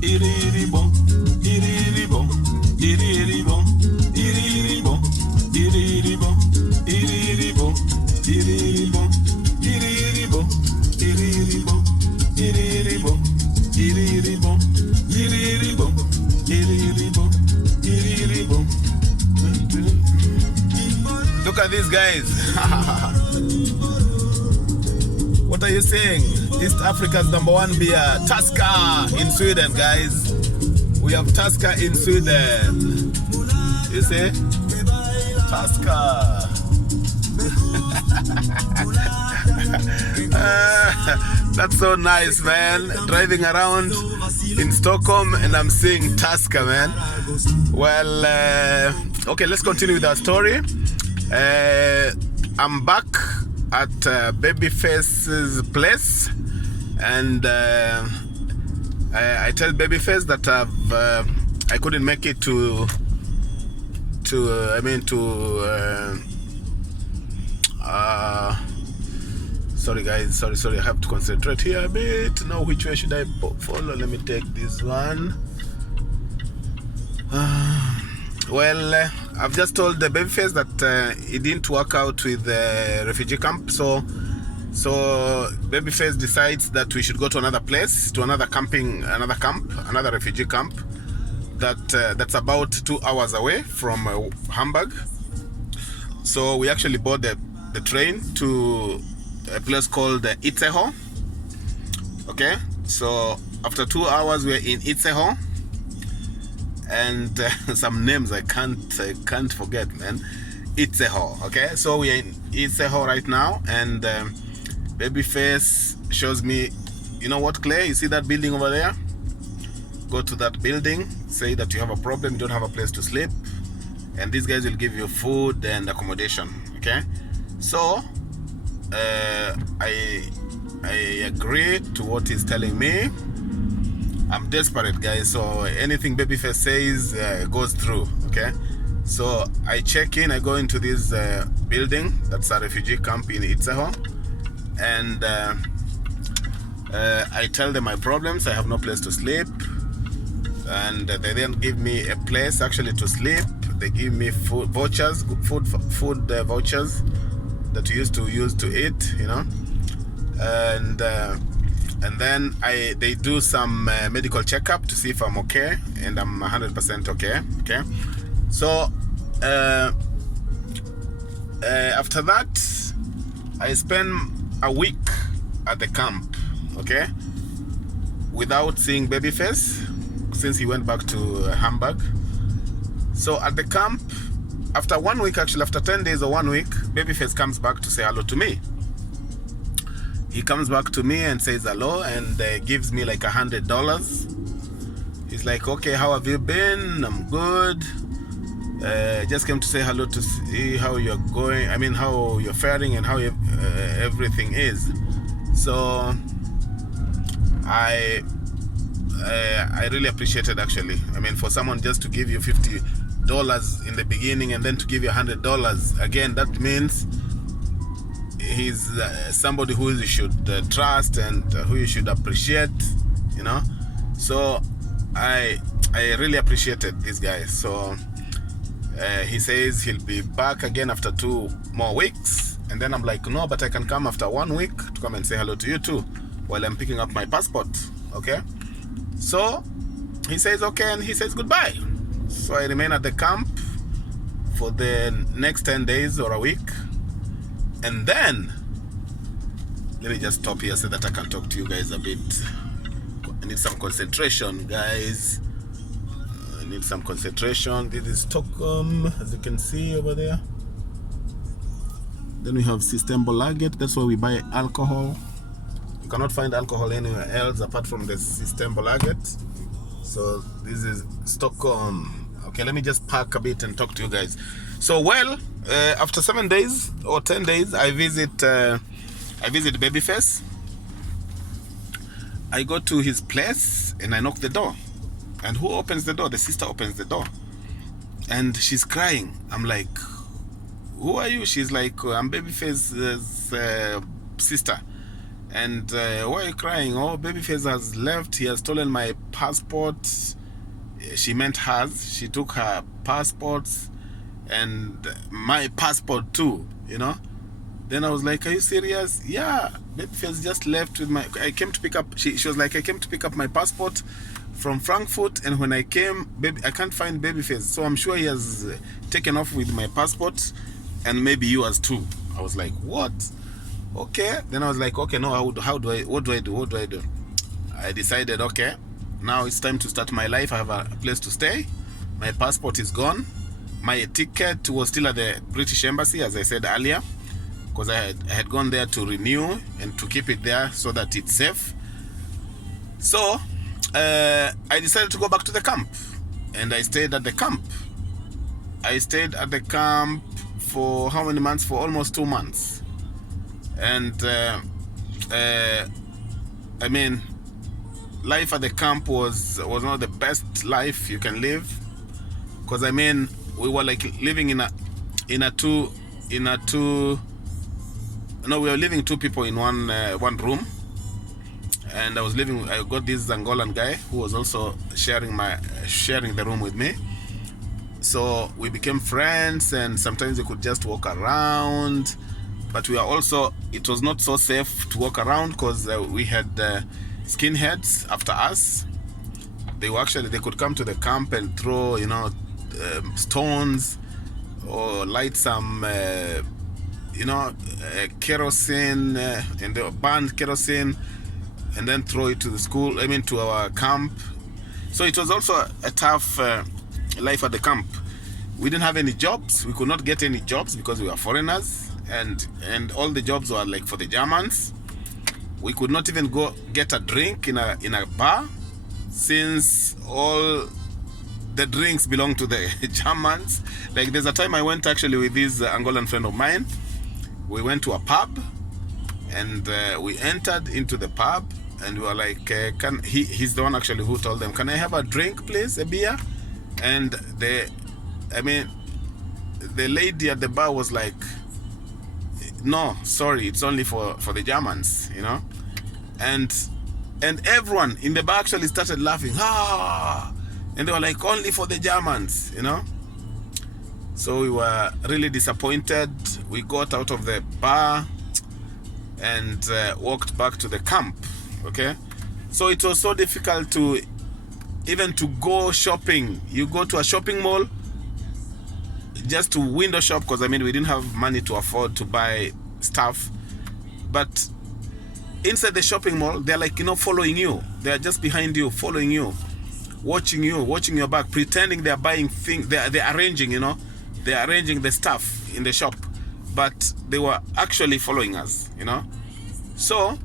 Iriribom, iriribom, iriribom, iriribom, iriribom, iriribom, iriribom, iriribom, iriribom, iriribom, iriribom, iriribom, iriribom, iriribom. Look at these guys. What are you saying? East Africa's #1 beer, Tusker in Sweden, guys. We have Tusker in Sweden. You see? Tusker. That's so nice, man. Driving around in Stockholm and I'm seeing Tusker, man. Well, okay, let's continue with our story. I'm back at Babyface's place, and I tell Babyface that I couldn't make it sorry guys, sorry, I have to concentrate here a bit. Now which way should I follow? Let me take this one. Well, I've just told the Babyface that it didn't work out with the refugee camp, so Babyface decides that we should go to another place, to another refugee camp that's about 2 hours away from Hamburg. So we actually board the train to a place called Itzehoe. Okay, so after 2 hours we're in Itzehoe. And some names I can't forget, man. Itzehoe. Okay, so we are in Itzehoe right now, and Babyface shows me, you know what, Clay? You see that building over there? Go to that building. Say that you have a problem, you don't have a place to sleep, and these guys will give you food and accommodation. Okay, so I agree to what he's telling me. I'm desperate, guys, so anything Babyface says goes through. Okay, so I check in, I go into this building that's a refugee camp in Itzehoe, and I tell them my problems. I have no place to sleep, and they then give me a place actually to sleep. They give me food vouchers vouchers that you use to eat, you know, and then they do some medical checkup to see if I'm okay, and I'm 100% okay. Okay, so after that I spend a week at the camp, okay, without seeing Babyface since he went back to Hamburg. So at the camp, after 1 week, actually after 10 days or 1 week, Babyface comes back to say hello to me. He comes back to me and says hello, and gives me like $100. He's like, okay, how have you been? I'm good. Just came to say hello to see how you're going. I mean, how you're faring and how everything is. So I really appreciate it, actually. I mean, for someone just to give you $50 in the beginning and then to give you $100 again, that means he's somebody who you should trust and who you should appreciate, you know. So I really appreciated this guy. So he says he'll be back again after 2 more weeks, and then I'm like, no, but I can come after 1 week to come and say hello to you too while I'm picking up my passport. Okay, so he says okay, and he says goodbye. So I remain at the camp for the next 10 days or a week. And then, let me just stop here so that I can talk to you guys a bit. I need some concentration, guys. I need some concentration. This is Stockholm, as you can see over there. Then we have Systembolaget. That's where we buy alcohol. You cannot find alcohol anywhere else apart from the Systembolaget. So this is Stockholm. Okay, let me just park a bit and talk to you guys. So, well, after 7 days or 10 days, I visit Babyface. I go to his place and I knock the door. And who opens the door? The sister opens the door. And she's crying. I'm like, who are you? She's like, I'm Babyface's sister. And why are you crying? Oh, Babyface has left. He has stolen my passport. She meant hers. She took her passports and my passport too, you know. Then I was like, are you serious? Yeah, Babyface just left with my... I came to pick up... She was like, I came to pick up my passport from Frankfurt, and when I came, I can't find Babyface. So I'm sure he has taken off with my passport, and maybe yours too. I was like, what? Okay. Then I was like, okay, no, what do I do? I decided, okay, now it's time to start my life. I have a place to stay. My passport is gone. My ticket was still at the British Embassy, as I said earlier, because I had gone there to renew and to keep it there so that it's safe. So I decided to go back to the camp, and I stayed at the camp. I stayed at the camp for how many months? For almost 2 months. And I mean, life at the camp was not the best life you can live, because I mean, we were like living we were living 2 people in one room, and I got this Angolan guy who was also sharing the room with me. So we became friends, and sometimes we could just walk around, but it was not so safe to walk around, because we had skinheads after us. They could come to the camp and throw, stones, or light some kerosene, and they burned kerosene and then throw it to the school, to our camp. So it was also a tough life at the camp. We didn't have any jobs. We could not get any jobs because we were foreigners, and all the jobs were like for the Germans. We could not even go get a drink in a bar, since all the drinks belong to the Germans. Like, there's a time I went actually with this Angolan friend of mine. We went to a pub, and we entered into the pub, and we were like, he's the one actually who told them, can I have a drink, please, a beer? And the lady at the bar was like, no, sorry, it's only for the Germans, and everyone in the bar actually started laughing, and they were like, only for the Germans, So we were really disappointed. We got out of the bar and walked back to the camp. Okay, so it was so difficult to go shopping. You go to a shopping mall just to window shop, because we didn't have money to afford to buy stuff. But inside the shopping mall, they're like, following you. They're just behind you, following you, watching your back, pretending they're buying things. They're arranging, they're arranging the stuff in the shop, but they were actually following us, So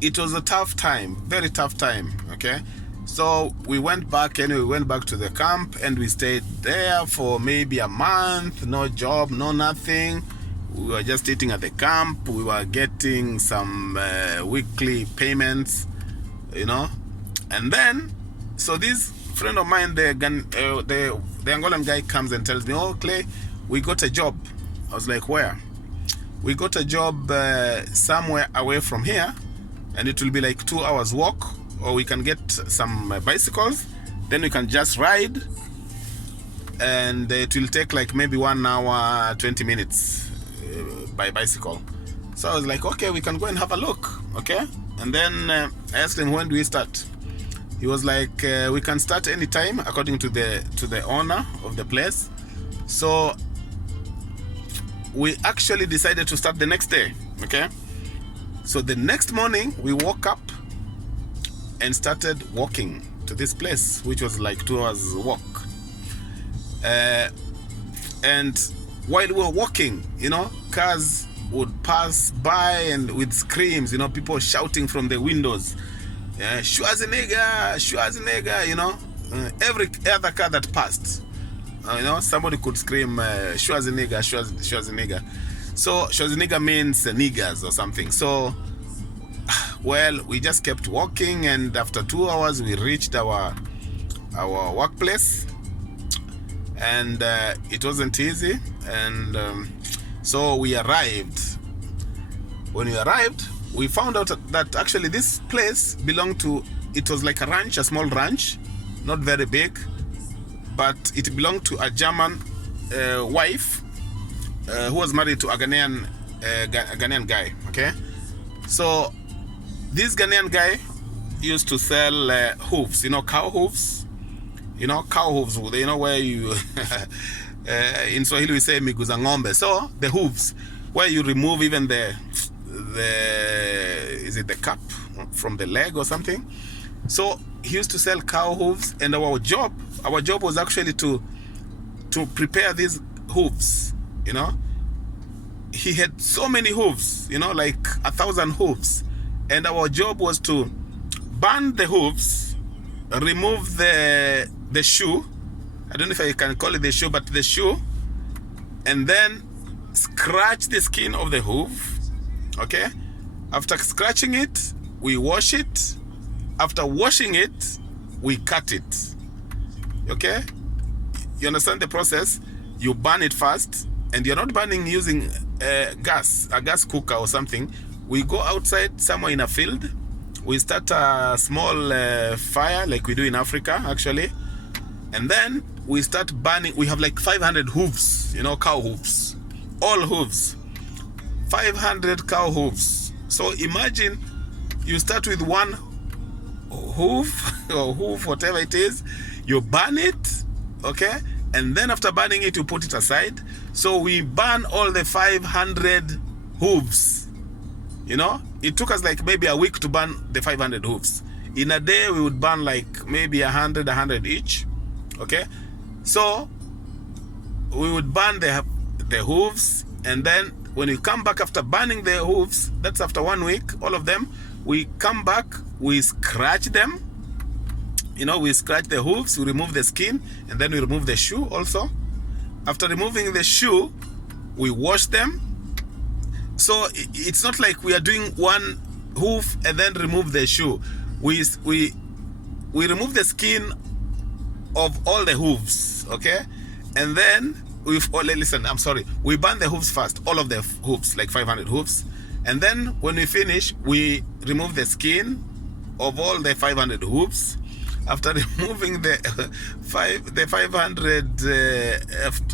it was a tough time, very tough time. Okay, so we went back to the camp, and we stayed there for maybe a month. No job, no nothing. We were just eating at the camp. We were getting some weekly payments, and then, so this friend of mine, the Angolan guy, comes and tells me, oh, Clay, we got a job. I was like, where? We got a job somewhere away from here, and it will be like 2 hours walk, or we can get some bicycles, then we can just ride, and it will take like maybe 1 hour 20 minutes by bicycle. So I was like, okay, we can go and have a look. Okay, and then I asked him, when do we start? He was like, we can start anytime, according to the owner of the place. So we actually decided to start the next day. Okay, so the next morning we woke up and started walking to this place, which was like 2 hours walk. And while we were walking, cars would pass by, and with screams, people shouting from the windows, Schwarzenegger, every other car that passed, somebody could scream Schwarzenegger. So Schwarzenegger means niggers or something. So, well, we just kept walking, and after 2 hours we reached our workplace, and it wasn't easy. And so we arrived. When we arrived, we found out that actually this place belonged to, it was like a ranch, a small ranch, not very big, but it belonged to a German wife who was married to a Ghanaian guy. Okay, so this Ghanaian guy used to sell hooves, cow hooves, cow hooves, where you in Swahili we say miguu za ng'ombe. So the hooves, where you remove even the is it the cap from the leg or something. So he used to sell cow hooves, and our job was actually to prepare these hooves. He had so many hooves, like 1,000 hooves, and our job was to burn the hooves, remove the shoe. I don't know if I can call it the shoe, but the shoe, and then scratch the skin of the hoof. Okay, after scratching it, we wash it. After washing it, we cut it. Okay, you understand the process? You burn it first, and you're not burning using a gas cooker or something. We go outside somewhere in a field. We start a small fire like we do in Africa actually, and then we start burning. We have like 500 hooves, cow hooves, all hooves, 500 cow hooves. So imagine you start with one hoof or hoof, whatever it is, you burn it, okay, and then after burning it, you put it aside. So we burn all the 500 hooves. It took us like maybe a week to burn the 500 hooves. In a day, we would burn like maybe 100 each. Okay, so we would burn the hooves, and then when we come back after burning the hooves, that's after 1 week, all of them, we come back, we scratch them. We scratch the hooves, we remove the skin, and then we remove the shoe also. After removing the shoe, we wash them. So it's not like we are doing one hoof and then remove the shoe. We remove the skin of all the hooves, okay? And then we burn the hooves first, all of the hooves, like 500 hooves. And then when we finish, we remove the skin of all the 500 hooves. After removing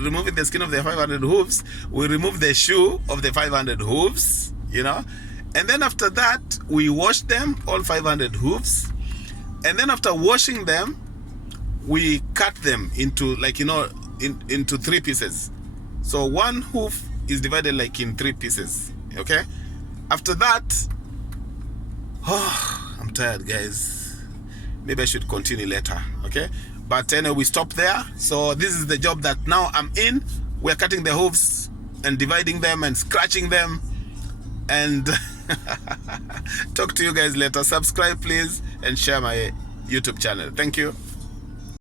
removing the skin of the 500 hooves, we remove the shoe of the 500 hooves, and then after that, we wash them, all 500 hooves. And then after washing them, we cut them into into 3 pieces. So one hoof is divided like in 3 pieces, okay? After that, I'm tired, guys. Maybe I should continue later, okay? But anyway, we stop there. So this is the job that now I'm in. We're cutting the hooves and dividing them and scratching them. And talk to you guys later. Subscribe, please, and share my YouTube channel. Thank you.